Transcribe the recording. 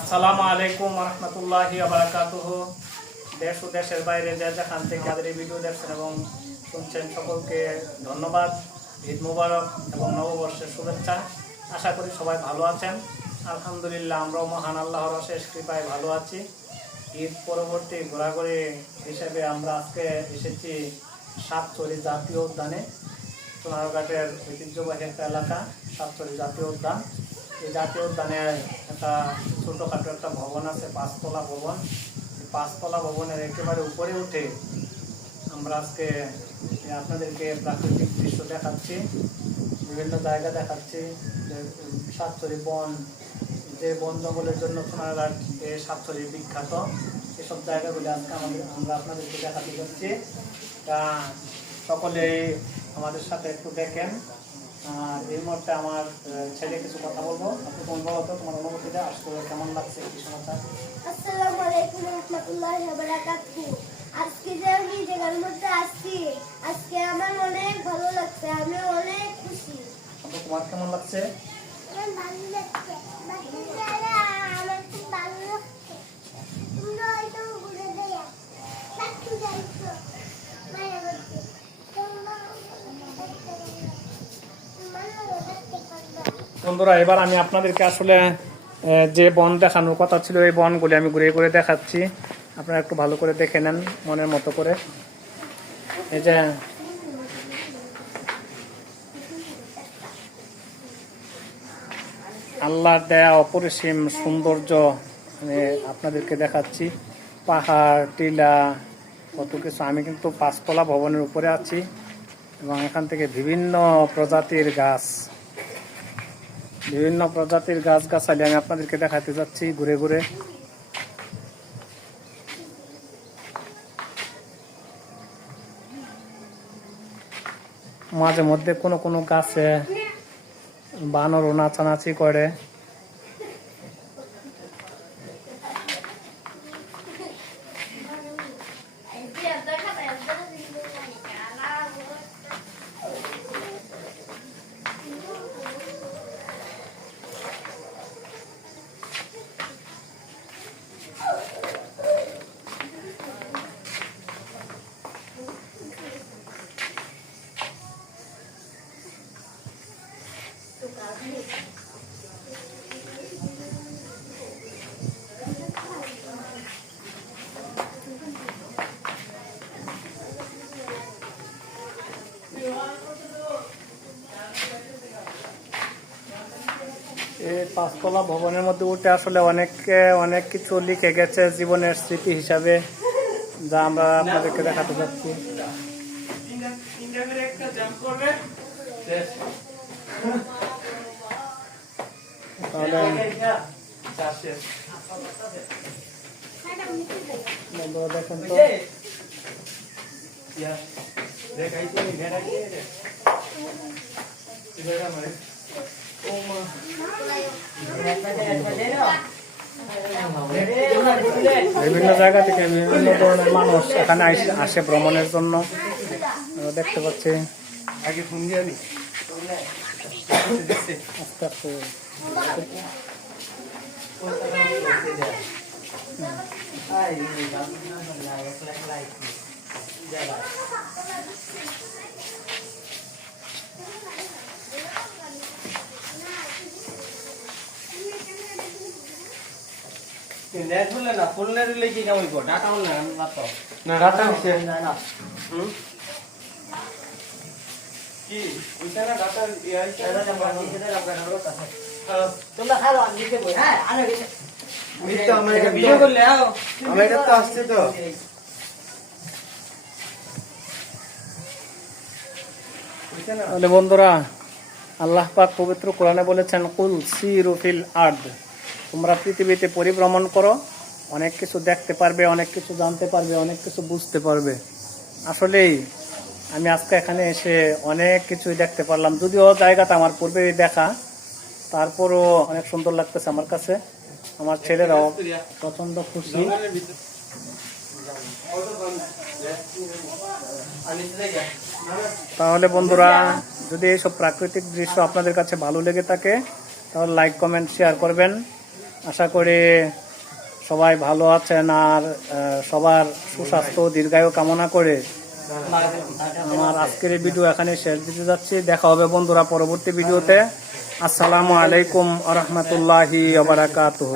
আসসালামু আলাইকুম রহমতুল্লাহি বারাকাতুহু। দেশ ও দেশের বাইরে যে যেখান থেকে আমাদের এই ভিডিও দেখছেন এবং শুনছেন সকলকে ধন্যবাদ। ঈদ মুবারক এবং নববর্ষের শুভেচ্ছা। আশা করি সবাই ভালো আছেন। আলহামদুলিল্লাহ, আমরাও মহান আল্লাহর অশেষ কৃপায় ভালো আছি। ঈদ পরবর্তী ঘোরাঘুরি হিসেবে আমরা আজকে এসেছি সাতচরি জাতীয় উদ্যানে। সোনারঘাটের ঐতিহ্যবাহী একটা এলাকা সাতচরি জাতীয় উদ্যান। এই জাতীয় উদ্যানে একটা ছোটোখাটো একটা ভবন আছে, পাঁচতলা ভবন। এই পাঁচতলা ভবনের একেবারে উপরে উঠে আমরা আজকে আপনাদেরকে প্রাকৃতিক দৃশ্য দেখাচ্ছি, বিভিন্ন জায়গা দেখাচ্ছি। সাতচরি বন, যে বন জঙ্গলের জন্য সোনারঘাট সাতচরি বিখ্যাত, এসব জায়গাগুলি আজকে আমরা আপনাদেরকে দেখাতে যাচ্ছি। তা সকলেই আমাদের সাথে একটু দেখেন। আর এই মুহূর্তে আমার ছেলে কিছু কথা বলবো। আপনি কোন বলো তো তোমার অনুভূতিটা আসলে কেমন লাগছে, কি সমাচার? আসসালামু আলাইকুম রাহমাতুল্লাহি ওয়া বারাকাতুহু। আজকে যে আমি জায়গার মধ্যে আসছি, আজকে আমার অনেক ভালো লাগছে, আমি অনেক খুশি। আপু, তোমার কেমন লাগছে? আমার ভালো লাগছে, আমার খুব ভালো লাগছে। তোমরা হয়তো ঘুরে দেয়া একটু যাইছো মায়ের বাড়িতে, তোমরা বন্ধুরা, এবার আমি আপনাদেরকে আসলে যে বন দেখানোর কথা ছিল এই বনগুলি আমি ঘুরে ঘুরে দেখাচ্ছি। আপনারা একটু ভালো করে দেখে নেন মনের মতো করে। এই যে আল্লাহর দেয়া অপরিসীম সৌন্দর্য আমি আপনাদেরকে দেখাচ্ছি। পাহাড়, টিলা, কত কিছু। আমি কিন্তু পাঁচতলা ভবনের উপরে আছি এবং এখান থেকে বিভিন্ন প্রজাতির গাছগাছালি আমি আপনাদেরকে দেখাতে যাচ্ছি ঘুরে ঘুরে। মাঝে মধ্যে কোনো কোনো গাছে বানরও নাচানাচি করে। এই পাঁচতলা ভবনের মধ্যে উঠে আসলে অনেক কিছু লিখে গেছে জীবনের স্মৃতি হিসাবে, যা আমরা আপনাদেরকে দেখাতে যাচ্ছি। তাহলে বন্ধুরা দেখেন তো, বিভিন্ন জায়গা থেকে বিভিন্ন ধরনের মানুষ এখানে আসে ভ্রমণের জন্য। দেখতে পাচ্ছি আস্তে আস্তে নেট বলে না, ফুল নেট হলে কি কেমন ডাটা বলে না তো না, ডাটা হচ্ছে না। কি ওইটা না ডাটা এআই এটা না বাকি যেটা আপনার রোট আছে। তোমরা খাও, আমি দিতে বই। হ্যাঁ, আরে ভিডিও আমরা ভিডিও করলে আও, আমরা এটা তো আসছে তো। তাহলে বন্ধুরা, আল্লাহ পাক পবিত্র কোরআনে বলেছেন, কুল সিরু ফিল আরদ, তোমরা পৃথিবীতে পরিভ্রমণ করো, অনেক কিছু দেখতে পারবে, অনেক কিছু জানতে পারবে, অনেক কিছু বুঝতে পারবে। আসলেই আমি আজকে এখানে এসে অনেক কিছুই দেখতে পারলাম, যদিও জায়গাটা আমার পূর্বেই দেখা, তারপরও অনেক সুন্দর লাগতেছে আমার কাছে। আমার ছেলেরাও প্রচন্ড খুশি। তাহলে বন্ধুরা, যদি এইসব প্রাকৃতিক দৃশ্য আপনাদের কাছে ভালো লেগে থাকে তাহলে লাইক, কমেন্ট, শেয়ার করবেন আশা করি সবাই ভালো আছেন আর সবার সুস্বাস্থ্য দীর্ঘায়ু কামনা করে আমার আজকের এই ভিডিও এখানে শেষ দিতে যাচ্ছি। দেখা হবে বন্ধুরা পরবর্তী ভিডিওতে। আসসালামু আলাইকুম ওয়া রাহমাতুল্লাহি ওয়া বারাকাতুহু।